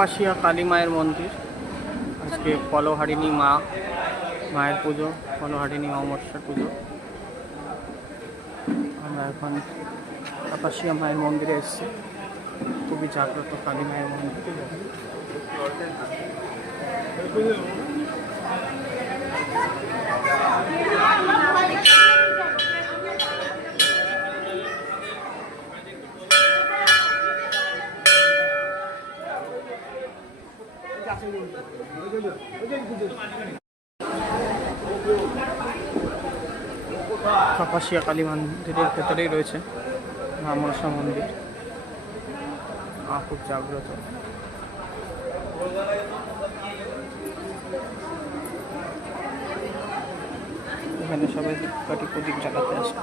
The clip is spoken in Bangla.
পাশিয়া কালী মায়ের মন্দির। আজকে ফলহারিণী মায়ের পুজো, ফলহারিণী অমাবস্যার পুজো। আমরা এখন কাপাসিয়া মায়ের মন্দিরে এসেছি। খুবই জাগ্রত কালী মায়ের মন্দির। কাপাসিয়া কালী মন্দিরের ভেতরেই রয়েছে মা মনসা মন্দির। খুব জাগ্রত। এখানে সবাই ধূপকাঠি প্রদীপ জ্বালাতে আসে।